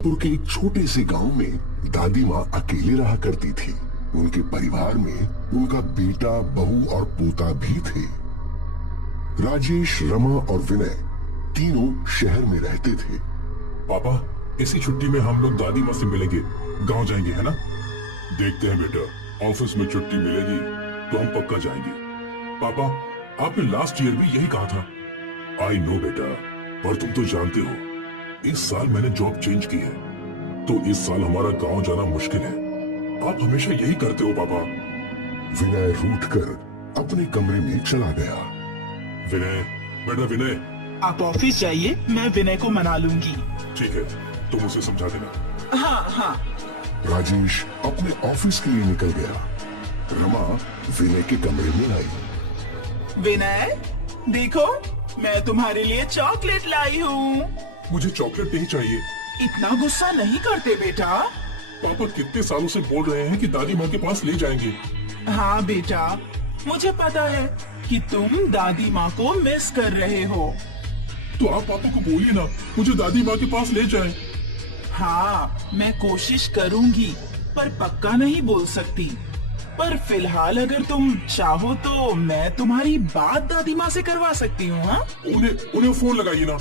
जयपुर के एक छोटे से गांव में दादी माँ अकेले रहा करती थी। उनके परिवार में उनका बेटा, बहू और पोता भी थे। राजेश, रमा और विनय तीनों शहर में रहते थे। पापा, इसी छुट्टी में हम लोग दादी माँ से मिलेंगे, गांव जाएंगे, है ना? देखते हैं बेटा, ऑफिस में छुट्टी मिलेगी तो हम पक्का जाएंगे। पापा, आपने लास्ट ईयर भी यही कहा था। आई नो बेटा, पर तुम तो जानते हो इस साल मैंने जॉब चेंज की है, तो इस साल हमारा गांव जाना मुश्किल है। आप हमेशा यही करते हो पापा। विनय रूठकर अपने कमरे में चला गया। विनय, बेटा विनय। आप ऑफिस जाइए, मैं विनय को मना लूंगी। ठीक है, तुम उसे समझा देना। हाँ। राजेश अपने ऑफिस के लिए निकल गया। रमा विनय के कमरे में आई। विनय, देखो मैं तुम्हारे लिए चॉकलेट लाई हूँ। मुझे चॉकलेट नहीं चाहिए। इतना गुस्सा नहीं करते बेटा। पापा कितने सालों से बोल रहे हैं कि दादी माँ के पास ले जाएंगे। हाँ बेटा, मुझे पता है कि तुम दादी माँ को मिस कर रहे हो। तो आप पापा को बोलिए ना, मुझे दादी माँ के पास ले जाएं। हाँ, मैं कोशिश करूँगी, पर पक्का नहीं बोल सकती। पर फिलहाल अगर तुम चाहो तो मैं तुम्हारी बात दादी माँ से करवा सकती हूँ। हाँ, उन्हें फोन लगाइए ना।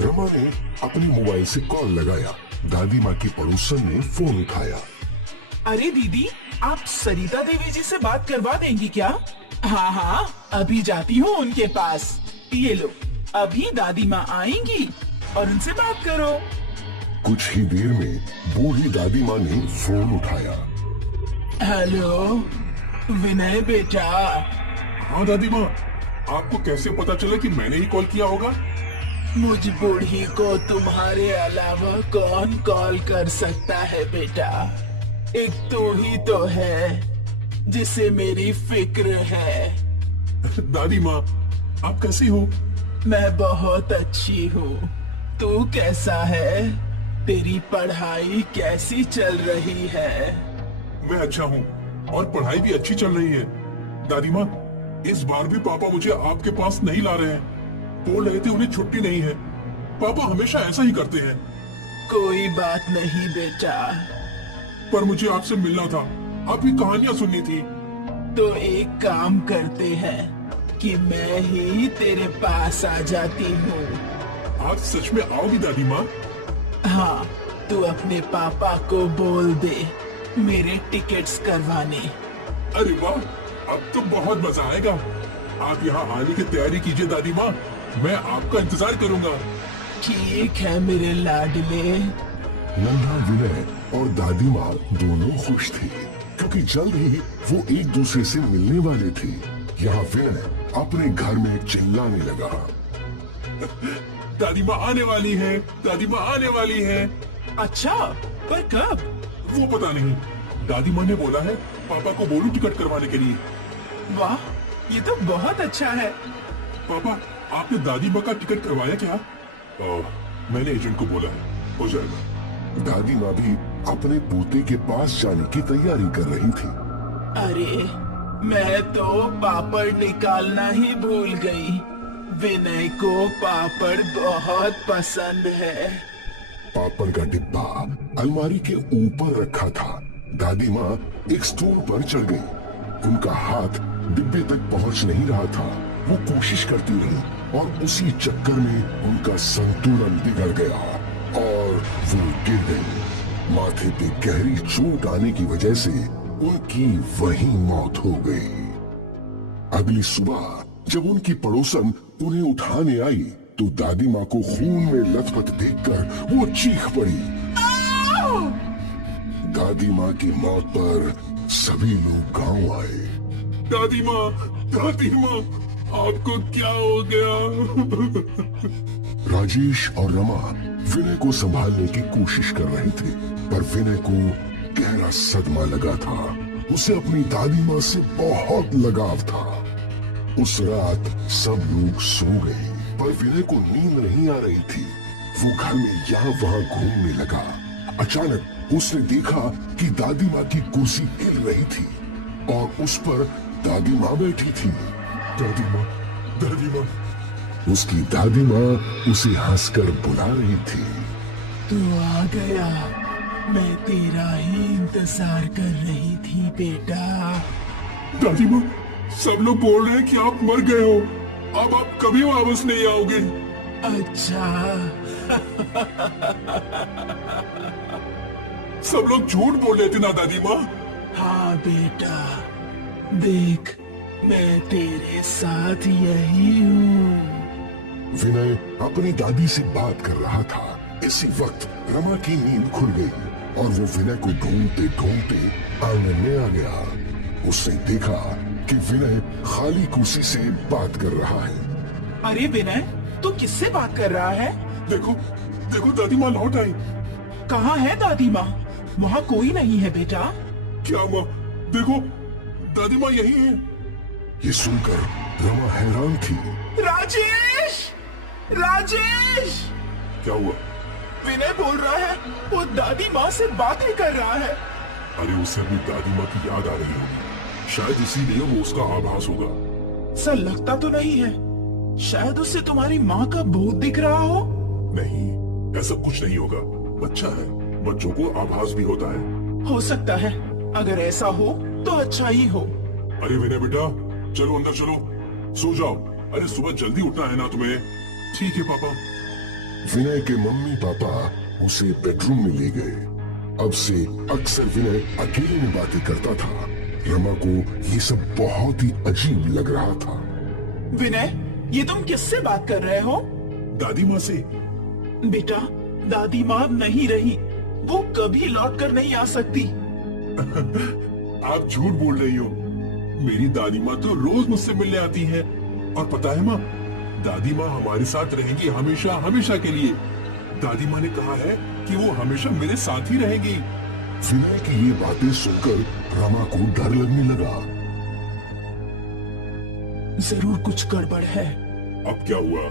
रमा ने अपने मोबाइल से कॉल लगाया। दादी माँ की पड़ोसन ने फोन उठाया। अरे दीदी, आप सरिता देवी जी से बात करवा देंगी क्या? हाँ, अभी जाती हूँ उनके पास। ये लो, अभी दादी माँ आएंगी और उनसे बात करो। कुछ ही देर में बूढ़ी दादी माँ ने फोन उठाया। हेलो विनय बेटा। हाँ दादी माँ, आपको कैसे पता चला कि मैंने ही कॉल किया होगा? मुझ बूढ़ी को तुम्हारे अलावा कौन कॉल कर सकता है बेटा? एक तो ही तो है जिसे मेरी फिक्र है। दादी माँ, आप कैसी हो? मैं बहुत अच्छी हूँ। तू कैसा है? तेरी पढ़ाई कैसी चल रही है? मैं अच्छा हूँ और पढ़ाई भी अच्छी चल रही है। दादी माँ, इस बार भी पापा मुझे आपके पास नहीं ला रहे हैं। बोल रहे थे उन्हें छुट्टी नहीं है। पापा हमेशा ऐसा ही करते हैं। कोई बात नहीं बेटा। पर मुझे आपसे मिलना था, आपकी कहानियाँ सुननी थी। तो एक काम करते हैं कि मैं ही तेरे पास आ जाती हूँ। आप सच में आओगी दादी माँ? हाँ, तू अपने पापा को बोल दे मेरे टिकट्स करवाने। अरे वाह, अब तो बहुत मजा आएगा। आप यहाँ आने की तैयारी कीजिए दादी माँ, मैं आपका इंतजार करूँगा। ठीक है मेरे लाडले। नन्हा विनय और दादी माँ दोनों खुश थे, क्योंकि जल्द ही वो एक दूसरे से मिलने वाले थे। यहाँ विनय अपने घर में चिल्लाने लगा। दादी माँ आने वाली है, दादी माँ आने वाली है। अच्छा, पर कब? वो पता नहीं। दादी माँ ने बोला है पापा को बोलूं टिकट करवाने के लिए। वाह, ये तो बहुत अच्छा है। पापा, आपने दादी माँ का टिकट करवाया क्या? मैंने एजेंट को बोला है, हो जाएगा। दादी माँ भी अपने पोते के पास जाने की तैयारी कर रही थी। अरे, मैं तो पापड़ निकालना ही भूल गई। विनय को पापड़ बहुत पसंद है। पापड़ का डिब्बा अलमारी के ऊपर रखा था। दादी माँ एक स्टूल पर चढ़ गई। उनका हाथ डिब्बे तक पहुँच नहीं रहा था। वो कोशिश करती रही और उसी चक्कर में उनका संतुलन बिगड़ गया और वो गिर गई। माथे पे गहरी चोट आने की वजह से उनकी वहीं मौत हो गई। अगली सुबह जब उनकी पड़ोसन उन्हें उठाने आई तो दादी माँ को खून में लथपथ देखकर वो चीख पड़ी। दादी माँ की मौत पर सभी लोग गांव आए। दादी माँ, दादी माँ, आपको क्या हो गया? राजेश और रमा विनय को संभालने की कोशिश कर रहे थे, पर विनय को गहरा सदमा लगा था। उसे अपनी दादी माँ से बहुत लगाव था। उस रात सब लोग सो गए, पर विनय को नींद नहीं आ रही थी। वो घर में यहाँ वहाँ घूमने लगा। अचानक उसने देखा कि दादी माँ की कुर्सी हिल रही थी और उस पर दादी माँ बैठी थी। दादी माँ, दादी माँ। उसकी दादी माँ उसे हंसकर बुला रही थी। तू आ गया। मैं तेरा ही इंतजार कर रही थी बेटा। दादी माँ, सब लोग बोल रहे हैं कि आप मर गए हो। अब आप कभी वापस नहीं आओगे। अच्छा, सब लोग झूठ बोल रहे थे ना दादी माँ। हाँ बेटा, देख मैं तेरे साथ यही हूँ। विनय अपनी दादी से बात कर रहा था। इसी वक्त रमा की नींद खुल गई और वो विनय को ढूंढते ढूंढते आंगन में आ गया। उसने देखा कि विनय खाली कुर्सी से बात कर रहा है। अरे विनय, तू किससे बात कर रहा है? देखो देखो, दादी माँ लौट आई। कहाँ है दादी माँ? वहाँ कोई नहीं है बेटा। क्या माँ? देखो, दादी माँ यही है। ये सुनकर रमा हैरान थी। राजेश! राजेश! क्या हुआ? विनय बोल रहा है वो दादी माँ से बातें कर रहा है। अरे उसे अपनी दादी माँ की याद आ रही होगी, शायद इसीलिए वो उसका आभास होगा। ऐसा लगता तो नहीं है। शायद उससे तुम्हारी माँ का भूत दिख रहा हो। नहीं, ऐसा कुछ नहीं होगा। बच्चा है, बच्चों को आभास भी होता है। हो सकता है। अगर ऐसा हो तो अच्छा ही हो। अरे विनय बेटा, चलो अंदर चलो, सो जाओ। अरे सुबह जल्दी उठना है ना तुम्हें। ठीक है पापा। विनय के मम्मी पापा उसे बेडरूम में ले गए। अब से अक्सर विनय अकेले में बातें करता था। रमा को ये सब बहुत ही अजीब लग रहा था। विनय, ये तुम किससे बात कर रहे हो? दादी माँ से। बेटा, दादी माँ अब नहीं रही। वो कभी लौट कर नहीं आ सकती। आप झूठ बोल रही हो। मेरी दादी माँ तो रोज मुझसे मिलने आती है। और पता है माँ, दादी माँ हमारे साथ रहेंगी हमेशा हमेशा के लिए। दादी माँ ने कहा है कि वो हमेशा मेरे साथ ही रहेंगी। विनय की ये बातें सुनकर रमा को डर लगने लगा। जरूर कुछ गड़बड़ है। अब क्या हुआ?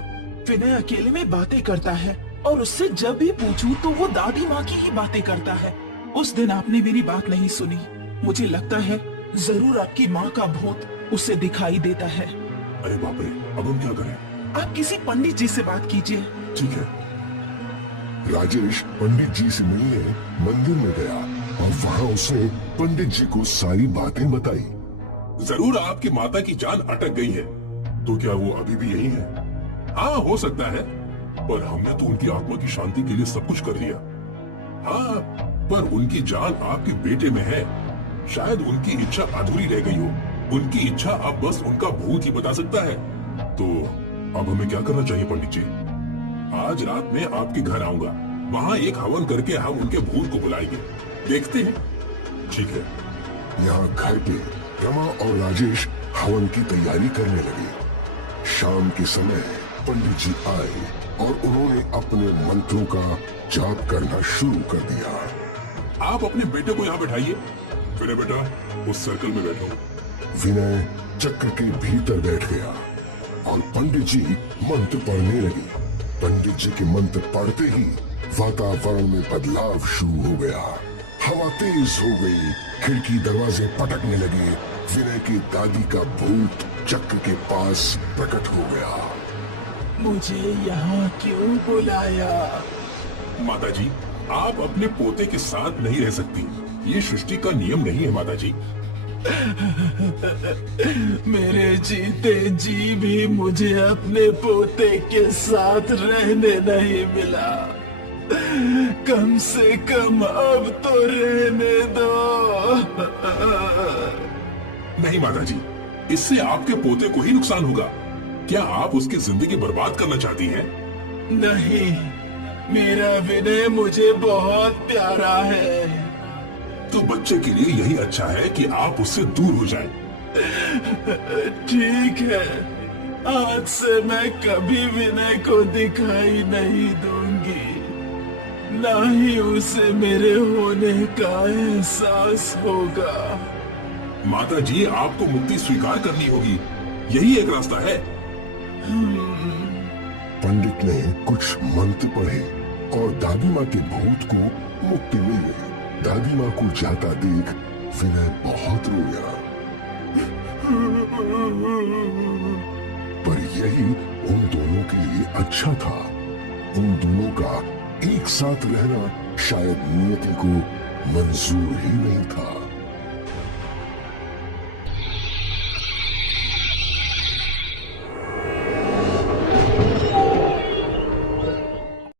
विनय अकेले में बातें करता है और उससे जब भी पूछूं तो वो दादी माँ की ही बातें करता है। उस दिन आपने मेरी बात नहीं सुनी। मुझे लगता है जरूर आपकी माँ का भूत उसे दिखाई देता है। अरे बाप रे, अब हम क्या करें? आप किसी पंडित जी से बात कीजिए। ठीक है। राजेश पंडित जी से मिलने मंदिर में गया और वहाँ उसने पंडित जी को सारी बातें बताई। जरूर आपकी माता की जान अटक गई है। तो क्या वो अभी भी यही है? हाँ, हो सकता है, पर हमने तो उनकी आत्मा की शांति के लिए सब कुछ कर दिया। हाँ, पर उनकी जान आपके बेटे में है। शायद उनकी इच्छा अधूरी रह गई हो। उनकी इच्छा अब बस उनका भूत ही बता सकता है। तो अब हमें क्या करना चाहिए पंडित जी? आज रात में आपके घर आऊंगा। वहाँ एक हवन करके हम उनके भूत को बुलाएंगे। देखते हैं। ठीक है। यहाँ घर पे रमा और राजेश हवन की तैयारी करने लगे। शाम के समय पंडित जी आए और उन्होंने अपने मंत्रों का जाप करना शुरू कर दिया। आप अपने बेटे को यहाँ बैठाइए। विनय बेटा, उस सर्कल में बैठो। विनय चक्र के भीतर बैठ गया और पंडित जी मंत्र पढ़ने लगे। पंडित जी के मंत्र पढ़ते ही वातावरण में बदलाव शुरू हो गया। हवा तेज हो गई, खिड़की दरवाजे पटकने लगे। विनय की दादी का भूत चक्र के पास प्रकट हो गया। मुझे यहाँ क्यों बुलाया? माता जी, आप अपने पोते के साथ नहीं रह सकती। ये सृष्टि का नियम नहीं है माता जी। मेरे जीते जी भी मुझे अपने पोते के साथ रहने नहीं मिला। कम से कम अब तो रहने दो। नहीं माता जी, इससे आपके पोते को ही नुकसान होगा। क्या आप उसकी जिंदगी बर्बाद करना चाहती हैं? नहीं, मेरा विनय मुझे बहुत प्यारा है। तो बच्चे के लिए यही अच्छा है कि आप उससे दूर हो जाएं। ठीक है, आज से मैं कभी विनय को दिखाई नहीं दूंगी, ना ही उसे मेरे होने का एहसास होगा। माता जी, आपको मुक्ति स्वीकार करनी होगी। यही एक रास्ता है। पंडित ने कुछ मंत्र पढ़े और दादी माँ के भूत को मुक्ति मिल गई। दादी माँ को जाता देख विनय बहुत रोया, पर यही उन दोनों के लिए अच्छा था। उन दोनों का एक साथ रहना शायद नियति को मंजूर ही नहीं था।